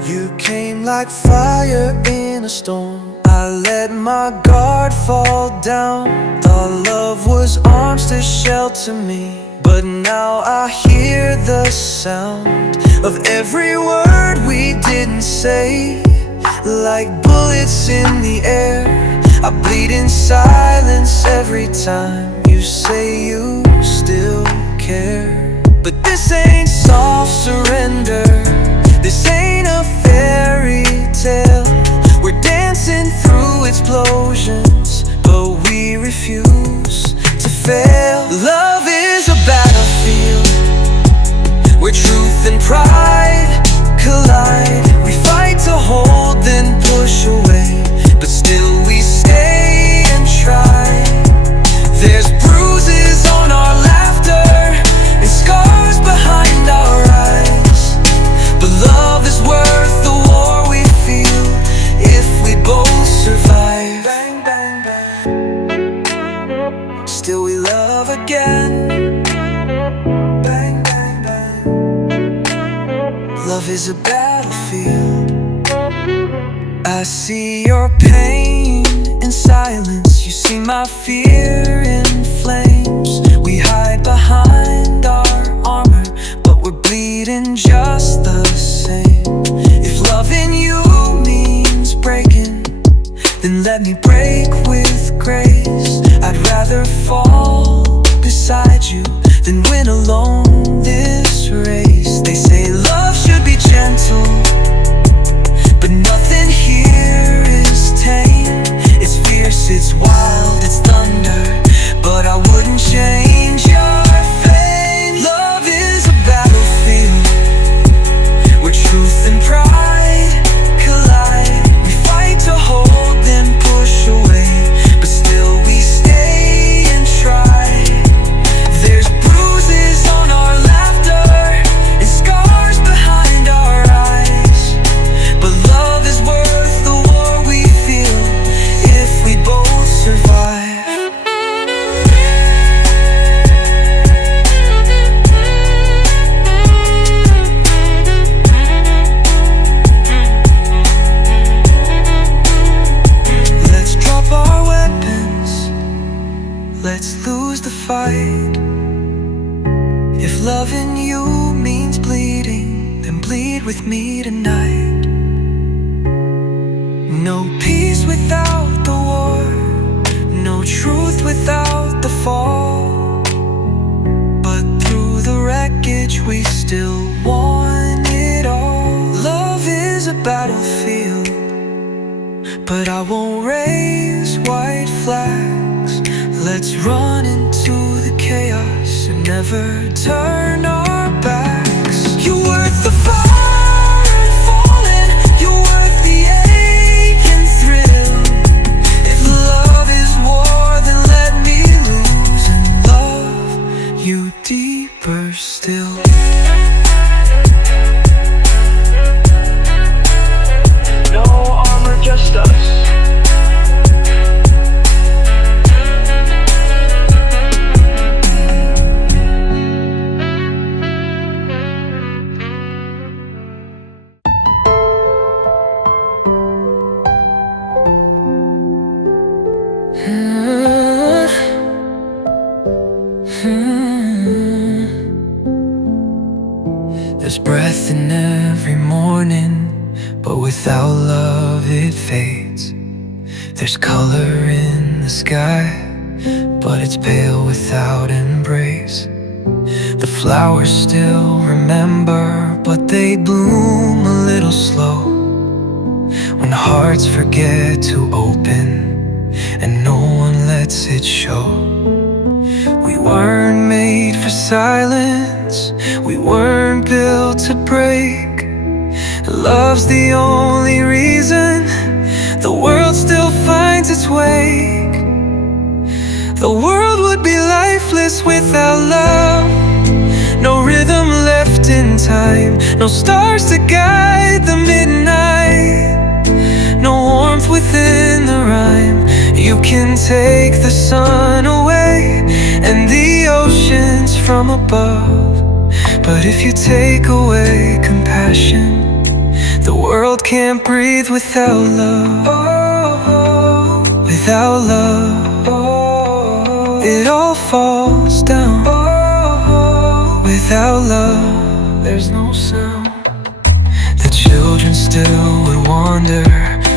You came like fire in a storm. I let my guard fall down. Thought love was arms to shelter me, but now I hear the sound of every word we didn't say. Like bullets in the air, I bleed in silence every time you say you still care. But this ain't soft surrender, this ain't a fairy tale. We're dancing through explosions, but we refuse to fail. Love is a battlefield where truth and pride collide. We fight to hold, then push away, but still we stay and try. There's bruises on our laughter and scars behind our eyes, but love is worth the war we feel if we both survive. Bang, bang, bang. Still we love again. Bang, bang, bang. Love is a battlefield. I see your pain in silence, you see my fear in flames. We hide behind our armor, but we're bleeding just the same. If loving you means breaking, then let me break with grace. I'd rather fall beside you than win alone this race. They say love should be gentle, but nothing here is tame. It's fierce, it's wild, it's thunder, but I wouldn't change your fate. Love is a battlefield where truth and pride collide. We fight to hold, then push away, but still we stay and try. There's bruises on our laughter and scars behind our eyes, but love is worth the war we feel if we both survive. Let's drop our weapons, let's lose the fight. If loving you means bleeding, then bleed with me tonight. No peace without the war, no truth without the fall. But through the wreckage we still want it all. Love is a battlefield, but I won't raise white flags. Let's run into the chaos and never turn our backs. You're worth the fire and falling, you're worth the ache and thrill. If love is war, then let me lose and love you deeper still. No armor, just us. There's breath in every morning, but without love it fades. There's color in the sky, but it's pale without embrace. The flowers still remember, but they bloom a little slow when hearts forget to open and no one lets it show. We weren't made for silence, we weren't built to break. Love's the only reason the world still finds its wake. The world would be lifeless without love. No rhythm left in time, no stars to guide the midnight, no warmth within the rhyme. You can take the sun away and the oceans from above, but if you take away compassion, the world can't breathe without love. Without love, it all falls down. Without love, there's no sound. The children still would wander,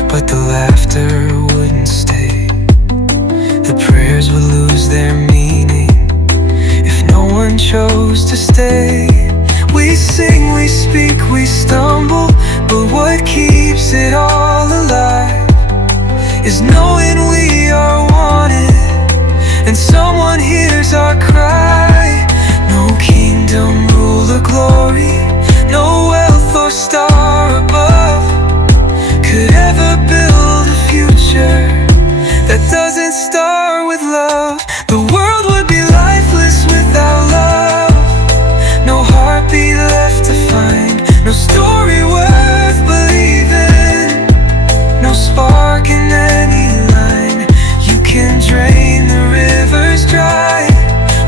but the laughter wouldn't stay. The prayers would lose their meaning if no one chose to stay. We sing, we speak, we stumble, but what keeps it all alive is knowing we are wanted and someone hears our cry. No kingdom, rule or glory, no wealth or star above could ever build a future that doesn't start with love. The world would be lifeless without love. No heartbeat left to find, no story worth believing, no spark in any line. You can drain the rivers dry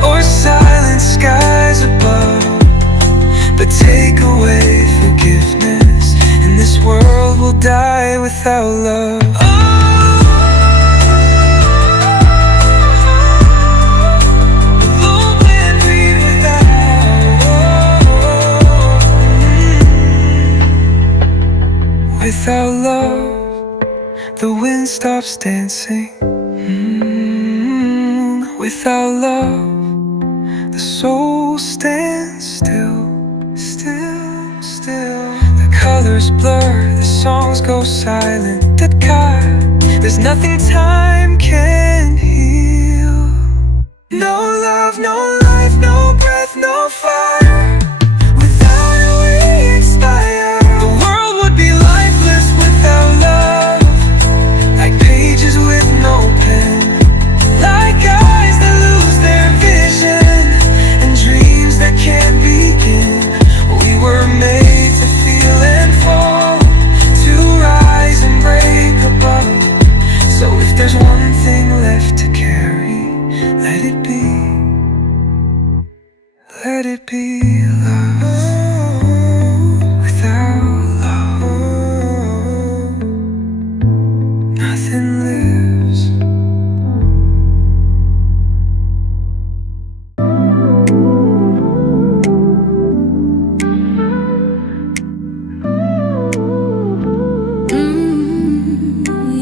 or silence skies above, but take away forgiveness and this world will die without love. Without love, the wind stops dancing. Without love, the soul stands still. The colors blur, the songs go silent. That God, there's nothing time can heal. No love, no life, no breath, no fire. Without it we expire. The world would be lifeless without love, like pages with no pen, like eyes that lose their vision and dreams that can't begin. We were made to feel and fall, to rise and break above. So if there's one thing left to carry, let it be love. Without love, nothing lives.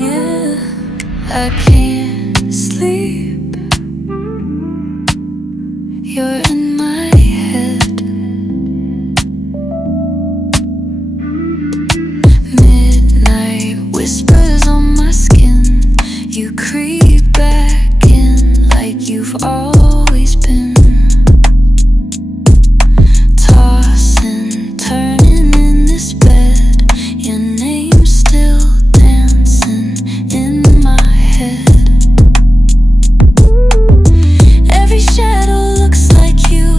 Yeah, I can't sleep. You're in my head. Midnight whispers on my skin. You creep back in like you've always been. Tossing, turning in this bed. Your name's still dancing in my head. Every shadow looks like you.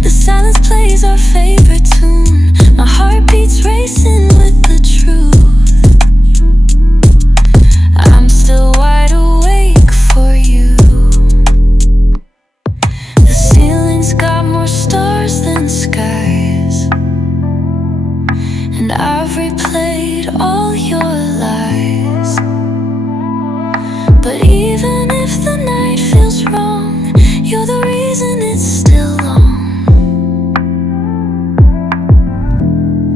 The silence plays our favorite tune. My heart beats racing with the truth. I'm still wide awake for you. The ceiling's got more stars than skies, and I've replayed all your lies. But even if the night feels wrong, you're the reason it's still long.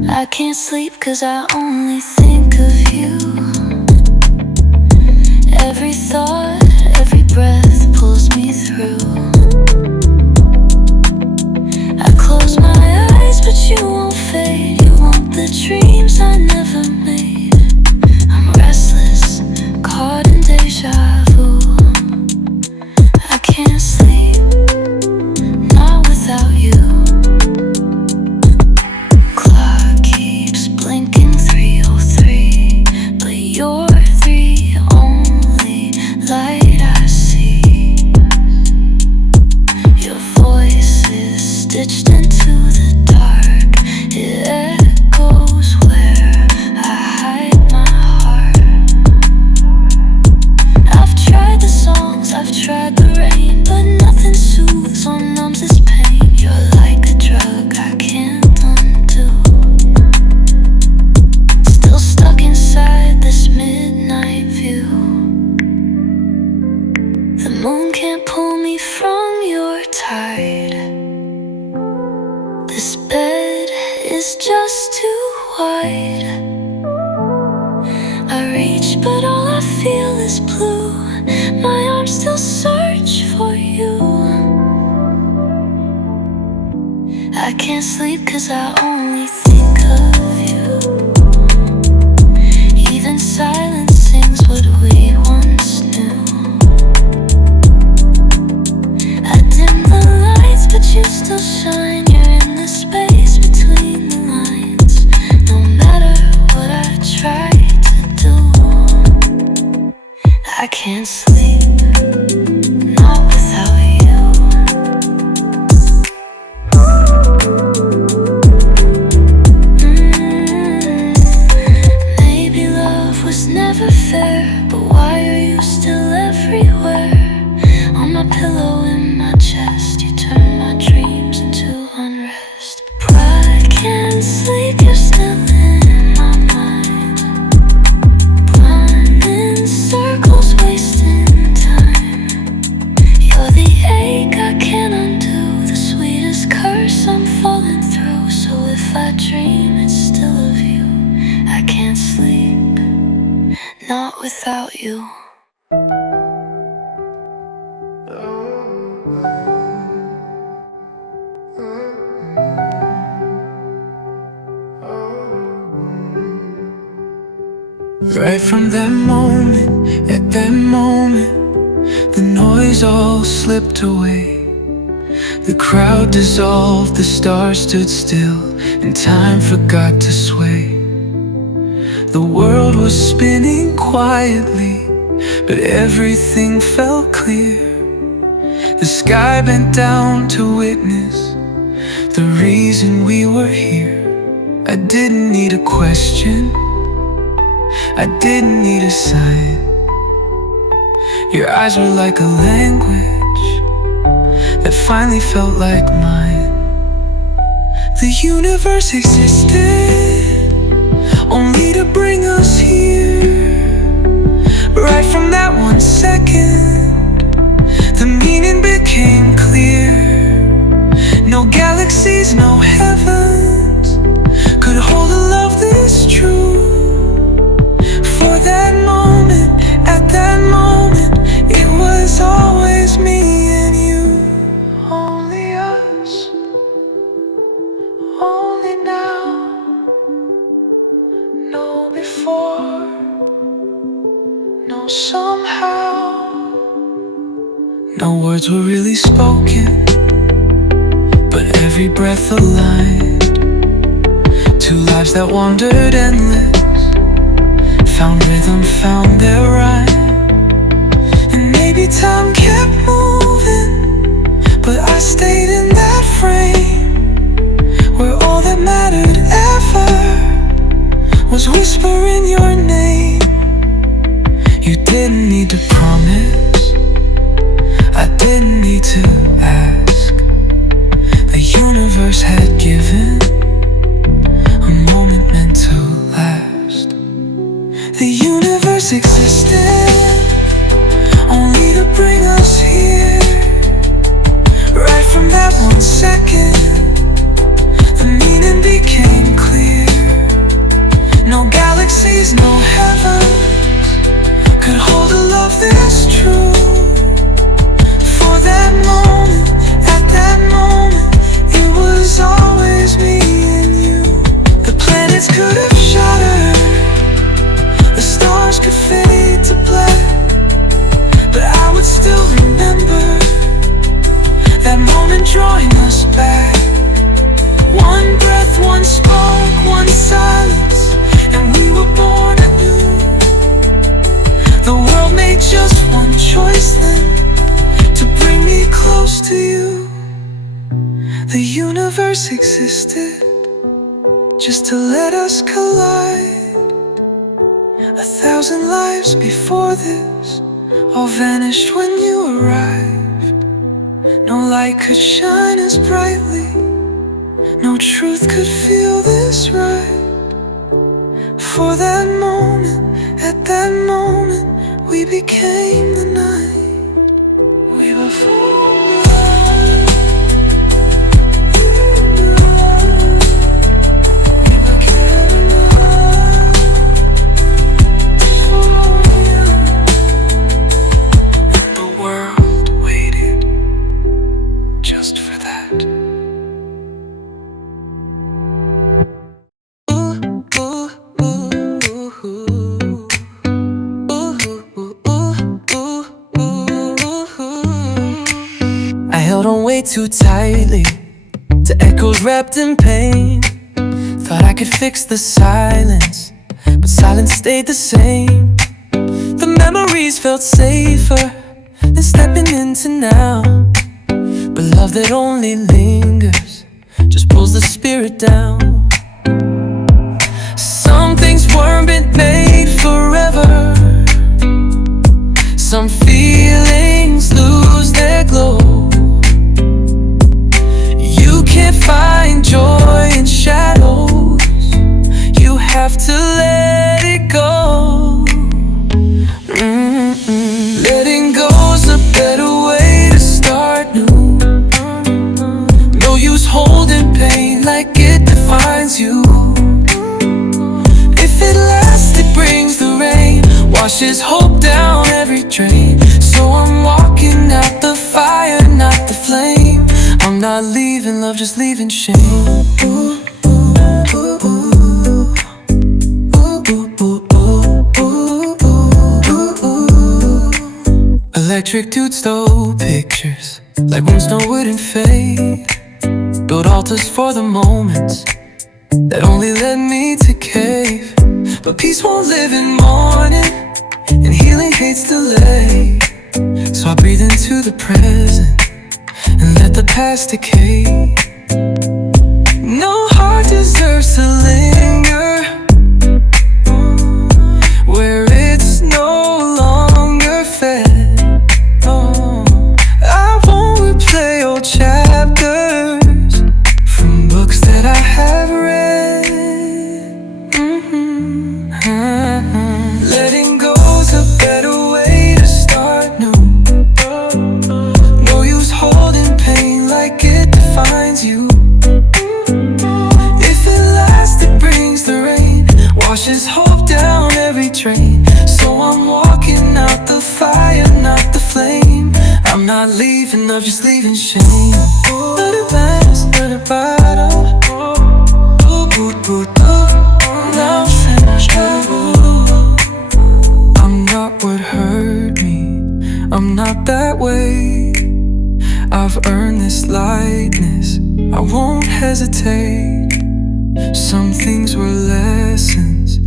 I can't sleep 'cause I only think of you. Every thought, every breath pulls stitched into the dark. It echoes where I hide my heart. I've tried the songs, I've tried the rain, but nothing soothes or numbs this pain. You're like a drug I can't undo. Still stuck inside this midnight view. The moon can't pull me from your tide. This bed is just too wide. I reach, but all I feel is blue. My arms still search for you. I can't sleep 'cause I only think of you. Even silence sings what we once knew. I dim the lights, but you still shine. You're in the space between the lines. No matter what I try to do, I can't sleep, not without you. Maybe love was never fair, but why are you still everywhere? On my pillow, in my chest, you turn my dreams into unrest. Pride can't sleep, you're still in my mind. Running circles, wasting time. You're the ache I can't undo, the sweetest curse I'm falling through. So if I dream, it's still of you. I can't sleep, not without you. Right from that moment, at that moment, the noise all slipped away. The crowd dissolved, the stars stood still, and time forgot to sway. The world was spinning quietly, but everything felt clear. The sky bent down to witness the reason we were here. I didn't need a question, I didn't need a sign. Your eyes were like a language that finally felt like mine. The universe existed only to bring us here. Right from that one second, the meaning became clear. No galaxies, no heavens could hold a love this true. For that moment, at that moment, it was always me and you. Only us, only now. No before, no somehow. No words were really spoken, but every breath aligned. Two lives that wandered endless, found rhythm, found their rhyme. And maybe time kept moving, but I stayed in that frame, where all that mattered ever was whispering your name. You didn't need to promise, I didn't need to ask. The universe had given a moment meant to last. The universe existed only to bring us here. Right from that one second, the meaning became clear. No galaxies, no heavens could hold a love this true. For that moment, at that moment, it was always me and you. The planets could have shattered, the stars could fade to black, but I would still remember that moment drawing us back. One breath, one spark, one silence, and we were born anew. The world made just one choice then, to bring me close to you. The universe universe existed just to let us collide. 1,000 lives before this all vanished when you arrived. No light could shine as brightly, no truth could feel this right. For that moment, at that moment, we became the night. We were full. I held on way too tightly to echoes wrapped in pain. Thought I could fix the silence, but silence stayed the same. The memories felt safer than stepping into now. But love that only lingers just pulls the spirit down. Some things weren't made forever. Some feelings lose their glow. You can't find joy in shadows. You have to let it go. Letting go's a better way to start new. No use holding pain like it defines you. If it lasts, it brings the rain, washes hope down every drain. So I'm walking out the fire, not the flame. I'm not leaving love, just leaving shame. Electric dudes stole pictures like ones no wouldn't fade. Built altars for the moments that only led me to cave. But peace won't live in mourning, and healing hates delay. So I breathe into the present and let the past decay. No heart deserves to linger where it's no longer fed. I won't replay old chapters from books that I have read. Letting go's a better way to start new. No use holding pain like it defines you. If it lasts, it brings the rain, washes hope down every drain. So I'm walking out the fire, not the flame. I'm not leaving love, just leaving shame. Let it pass, let it bottle. Now I'm finished. I'm not what hurt me, I'm not that way. I've earned this lightness, I won't hesitate. Some things were lessons,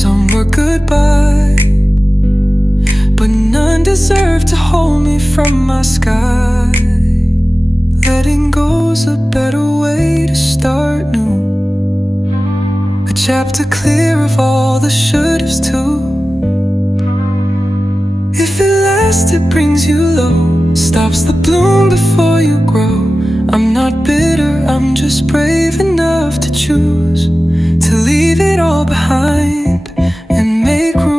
some were goodbye, but none deserve to hold me from my sky. Letting go's a better way to start new. A chapter clear of all the should-haves too. If it lasts, it brings you low, stops the bloom before you grow. I'm not bitter, I'm just brave enough to choose to leave it all behind and make room.